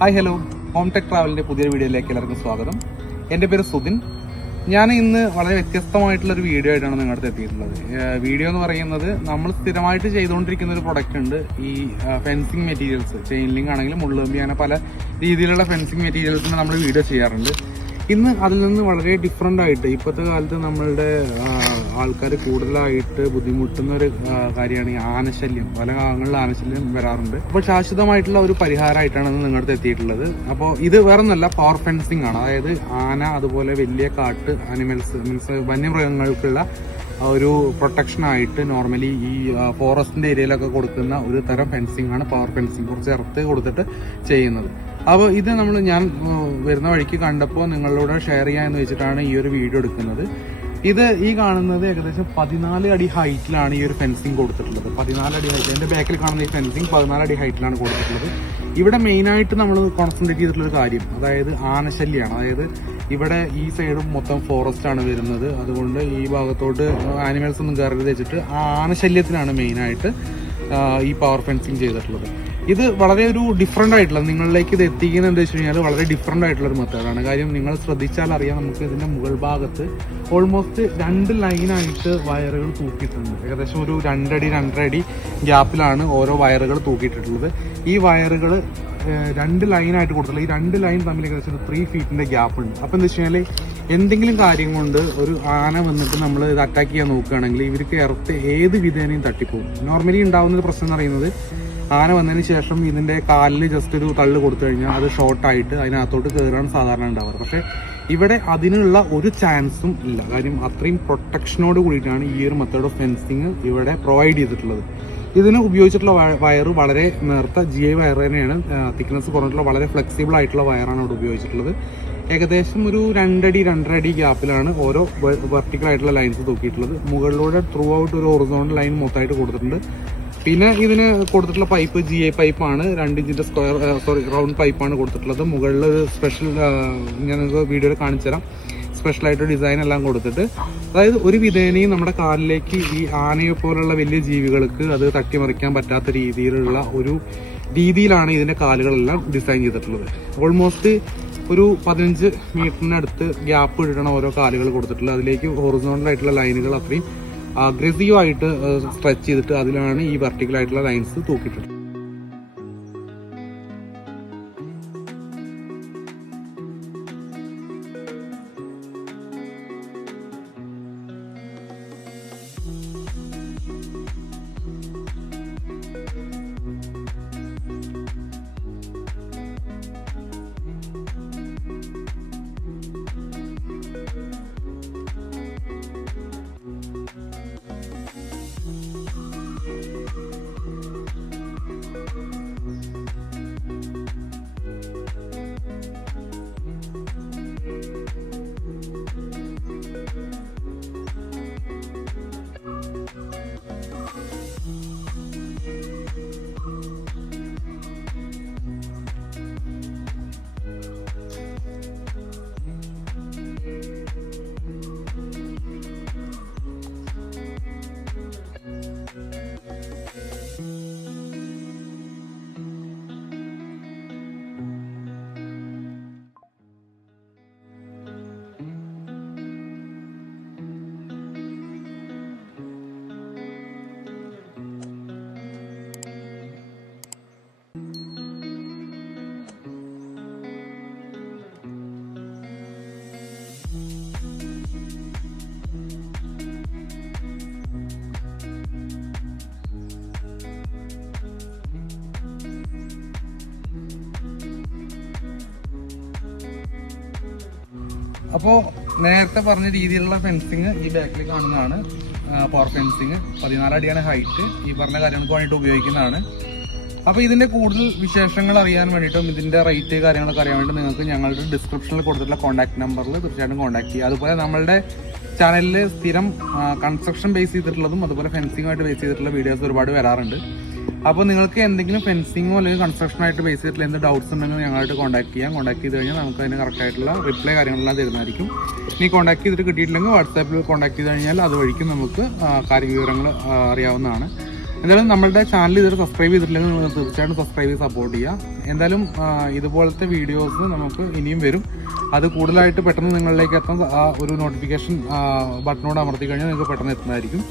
Hi hello, home tech ട്രാവലിൻ്റെ പുതിയൊരു വീഡിയോയിലേക്ക് എല്ലാവർക്കും സ്വാഗതം. എൻ്റെ പേര് സുധിൻ. ഞാൻ ഇന്ന് വളരെ വ്യത്യസ്തമായിട്ടുള്ളൊരു വീഡിയോ ആയിട്ടാണ് നിങ്ങളുടെ അടുത്ത് എത്തിയിട്ടുള്ളത്. വീഡിയോ എന്ന് പറയുന്നത് നമ്മൾ സ്ഥിരമായിട്ട് ചെയ്തുകൊണ്ടിരിക്കുന്ന ഒരു പ്രൊഡക്റ്റ് ഉണ്ട്. ഈ ഫെൻസിങ് മെറ്റീരിയൽസ്, ചെയിൻ ലിങ്ക് ആണെങ്കിലും മുള്ളുകമ്പി, അങ്ങനെ പല രീതിയിലുള്ള ഫെൻസിങ് മെറ്റീരിയൽസിന് നമ്മൾ വീഡിയോ ചെയ്യാറുണ്ട്. ഇന്ന് അതിൽ നിന്ന് വളരെ ഡിഫറെൻ്റ് ആയിട്ട് ഇപ്പോഴത്തെ കാലത്ത് നമ്മളുടെ ആൾക്കാർ കൂടുതലായിട്ട് ബുദ്ധിമുട്ടുന്ന ഒരു കാര്യമാണ് ഈ ആനശല്യം. പല ഭാഗങ്ങളിൽ ആനശല്യം വരാറുണ്ട്. അപ്പോൾ ശാശ്വതമായിട്ടുള്ള ഒരു പരിഹാരമായിട്ടാണ് നിങ്ങളുടെ എത്തിയിട്ടുള്ളത്. അപ്പോൾ ഇത് വേറൊന്നല്ല, പവർ ഫെൻസിങ് ആണ്. അതായത് ആന, അതുപോലെ വലിയ കാട്ട് ആനിമൽസ്, മീൻസ് വന്യമൃഗങ്ങൾക്കുള്ള ഒരു പ്രൊട്ടക്ഷൻ ആയിട്ട് നോർമലി ഈ ഫോറസ്റ്റിന്റെ ഏരിയയിലൊക്കെ കൊടുക്കുന്ന ഒരു തരം ഫെൻസിങ് ആണ് പവർ ഫെൻസിങ്. കുറച്ച് ഇറത്ത് കൊടുത്തിട്ട് ചെയ്യുന്നത്. അപ്പോൾ ഇത് ഞാൻ വരുന്ന വഴിക്ക് കണ്ടപ്പോൾ നിങ്ങളോട് ഷെയർ ചെയ്യാമെന്ന് വെച്ചിട്ടാണ് ഈ ഒരു വീഡിയോ എടുക്കുന്നത്. ഇത് ഈ കാണുന്നത് ഏകദേശം 14 അടി ഹൈറ്റിലാണ് ഈ ഒരു ഫെൻസിങ് കൊടുത്തിട്ടുള്ളത്. 14 അടി ഹൈറ്റ്. എൻ്റെ ബാക്കിൽ കാണുന്ന ഈ ഫെൻസിങ് 14 അടി ഹൈറ്റിലാണ് കൊടുത്തിട്ടുള്ളത്. ഇവിടെ മെയിനായിട്ട് നമ്മൾ കോൺസെൻട്രേറ്റ് ചെയ്തിട്ടുള്ളൊരു കാര്യം, അതായത് ആനശല്യമാണ്. അതായത് ഇവിടെ ഈ സൈഡും മൊത്തം ഫോറസ്റ്റ് ആണ് വരുന്നത്. അതുകൊണ്ട് ഈ ഭാഗത്തോട്ട് ആനിമൽസ് ഒന്നും കയറരുത് വെച്ചിട്ട് ആ ആനശല്യത്തിനാണ് മെയിനായിട്ട് ഈ പവർ ഫെൻസിങ് ചെയ്തിട്ടുള്ളത്. ഇത് വളരെ ഒരു ഡിഫറെൻ്റ് ആയിട്ടുള്ള, നിങ്ങളിലേക്ക് ഇത് എത്തിക്കുന്നത് എന്താ വെച്ച് കഴിഞ്ഞാൽ വളരെ ഡിഫറെൻ്റ് ആയിട്ടുള്ള ഒരു മെത്തേഡാണ്. കാര്യം നിങ്ങൾ ശ്രദ്ധിച്ചാൽ അറിയാം, നമുക്ക് ഇതിൻ്റെ മുകൾ ഭാഗത്ത് ഓൾമോസ്റ്റ് 2 ലൈനായിട്ട് വയറുകൾ തൂക്കിയിട്ടുണ്ട്. ഏകദേശം ഒരു 2 അടി 2.5 അടി ഗ്യാപ്പിലാണ് ഓരോ വയറുകൾ തൂക്കിയിട്ടുള്ളത്. ഈ വയറുകൾ 2 ലൈനായിട്ട് കൊടുത്തുള്ളത്. ഈ 2 ലൈൻ തമ്മിൽ ഏകദേശം 3 ഫീറ്റിന്റെ ഗ്യാപ്പ് ഉണ്ട്. അപ്പം എന്താ വെച്ച് കഴിഞ്ഞാൽ എന്തെങ്കിലും കാര്യം കൊണ്ട് ഒരു ആന വന്നിട്ട് നമ്മൾ ഇത് അറ്റാക്ക് ചെയ്യാൻ നോക്കുകയാണെങ്കിൽ ഇവർക്ക് ഇറത്ത് ഏത് വിധേനയും തട്ടിപ്പോകും. നോർമലി ഉണ്ടാകുന്ന പ്രശ്നം എന്ന് പറയുന്നത്, ആന വന്നതിന് ശേഷം ഇതിന്റെ കാലിൽ ജസ്റ്റ് ഒരു തള്ളു കൊടുത്തു കഴിഞ്ഞാൽ അത് ഷോർട്ടായിട്ട് അതിനകത്തോട്ട് കയറാൻ സാധാരണ ഉണ്ടാവാറ്. പക്ഷെ ഇവിടെ അതിനുള്ള ഒരു ചാൻസും ഇല്ല. കാര്യം അത്രയും പ്രൊട്ടക്ഷനോട് കൂടിയിട്ടാണ് ഈ ഒരു മെത്തേഡ് ഓഫ് ഫെൻസിങ് ഇവിടെ പ്രൊവൈഡ് ചെയ്തിട്ടുള്ളത്. ഇതിന് ഉപയോഗിച്ചിട്ടുള്ള വയറ് വളരെ നേർത്ത GI വയർ തന്നെയാണ്. തിക്നെസ് കുറഞ്ഞിട്ടുള്ള വളരെ ഫ്ലെക്സിബിൾ ആയിട്ടുള്ള വയറാണ് ഇവിടെ ഉപയോഗിച്ചിട്ടുള്ളത്. ഏകദേശം ഒരു 2 അടി 2.5 അടി ഗ്യാപ്പിലാണ് ഓരോ വെർട്ടിക്കൽ ആയിട്ടുള്ള ലൈൻസ് തൂക്കിയിട്ടുള്ളത്. മുകളിലൂടെ ത്രൂ ഔട്ട് ഒരു ഹൊറിസോണ്ടൽ ലൈൻ മൊത്തമായിട്ട് കൊടുത്തിട്ടുണ്ട്. പിന്നെ ഇതിന് കൊടുത്തിട്ടുള്ള പൈപ്പ് GI പൈപ്പാണ്. 2 ഇഞ്ചിന്റെ റൗണ്ട് പൈപ്പാണ് കൊടുത്തിട്ടുള്ളത്. മുകളിൽ സ്പെഷ്യൽ, ഞാൻ നിങ്ങൾക്ക് വീഡിയോയിൽ കാണിച്ചു തരാം, സ്പെഷ്യലായിട്ട് ഡിസൈൻ എല്ലാം കൊടുത്തിട്ട്, അതായത് ഒരു വിധേനയും നമ്മുടെ കാലിലേക്ക് ഈ ആനയെ പോലുള്ള വലിയ ജീവികൾക്ക് അത് തട്ടിമറിക്കാൻ പറ്റാത്ത രീതിയിലുള്ള ഒരു രീതിയിലാണ് ഇതിന്റെ കാലുകളെല്ലാം ഡിസൈൻ ചെയ്തിട്ടുള്ളത്. ഓൾമോസ്റ്റ് ഒരു 15 മീറ്ററിനടുത്ത് ഗ്യാപ്പ് ഇടണം ഓരോ കാലുകൾ കൊടുത്തിട്ടുള്ളത്. അതിലേക്ക് ഹൊറിസോണ്ടൽ ആയിട്ടുള്ള ലൈനുകൾ അത്രയും അഗ്രസീവായിട്ട് സ്ട്രെച്ച് ചെയ്തിട്ട് അതിലാണ് ഈ വെർട്ടിക്കൽ ആയിട്ടുള്ള ലൈൻസ് തൂക്കിയിട്ടുള്ളത്. അപ്പോൾ നേരത്തെ പറഞ്ഞ രീതിയിലുള്ള ഫെൻസിങ് ഈ ബാക്കിൽ കാണുന്നതാണ് പവർ ഫെൻസിങ്. 14 അടിയാണ് ഹൈറ്റ്. ഈ പറഞ്ഞ കാര്യങ്ങൾക്ക് വേണ്ടിയിട്ട് ഉപയോഗിക്കുന്നതാണ്. അപ്പോൾ ഇതിന്റെ കൂടുതൽ വിശേഷങ്ങൾ അറിയാൻ വേണ്ടിയിട്ടും ഇതിന്റെ റേറ്റ് കാര്യങ്ങളൊക്കെ അറിയാൻ വേണ്ടി നിങ്ങൾക്ക് ഞങ്ങളുടെ ഡിസ്ക്രിപ്ഷനിൽ കൊടുത്തിട്ടുള്ള കോൺടാക്ട് നമ്പറിൽ തീർച്ചയായിട്ടും കോൺടാക്ട് ചെയ്യുക. അതുപോലെ നമ്മളുടെ ചാനലിൽ സ്ഥിരം കൺസ്ട്രക്ഷൻ ബേസ് ചെയ്തിട്ടുള്ളതും അതുപോലെ ഫെൻസിങ്ങുമായിട്ട് ബേസ് ചെയ്തിട്ടുള്ള വീഡിയോസ് ഒരുപാട് വരാറുണ്ട്. അപ്പോൾ നിങ്ങൾക്ക് എന്തെങ്കിലും ഫെൻസിങ്ങോ അല്ലെങ്കിൽ കൺസ്ട്രക്ഷനായിട്ട് ബേസ് ചെയ്തിട്ടുള്ള എന്ത് ഡൗട്ട്സ് ഉണ്ടെങ്കിൽ ഞങ്ങളായിട്ട് കോൺടാക്ട് ചെയ്യാം. കോൺടാക്ട് ചെയ്ത് കഴിഞ്ഞാൽ നമുക്ക് അതിന് കറക്റ്റായിട്ടുള്ള റിപ്ലൈ കാര്യങ്ങളെല്ലാം തരുന്നതായിരിക്കും. ഇനി കോൺടാക്ട് ചെയ്തിട്ട് കിട്ടിയിട്ടില്ലെങ്കിൽ വാട്സാപ്പിൽ കോൺടാക്ട് ചെയ്ത് കഴിഞ്ഞാൽ അതുവഴിക്കും നമുക്ക് കാര്യവിവരങ്ങൾ അറിയാവുന്നതാണ്. എന്തായാലും നമ്മളുടെ ചാനൽ ഇതുവരെ സബ്സ്ക്രൈബ് ചെയ്തിട്ടില്ലെങ്കിൽ നിങ്ങൾ തീർച്ചയായിട്ടും സബ്സ്ക്രൈബ് ചെയ്ത് സപ്പോർട്ട് ചെയ്യുക. എന്തായാലും ഇതുപോലത്തെ വീഡിയോസ് നമുക്ക് ഇനിയും വരും. അത് കൂടുതലായിട്ട് പെട്ടെന്ന് നിങ്ങളിലേക്ക് എത്താൻ ആ ഒരു നോട്ടിഫിക്കേഷൻ ബട്ടണോട് അമർത്തി കഴിഞ്ഞാൽ നിങ്ങൾക്ക് പെട്ടെന്ന് എത്തുന്നതായിരിക്കും.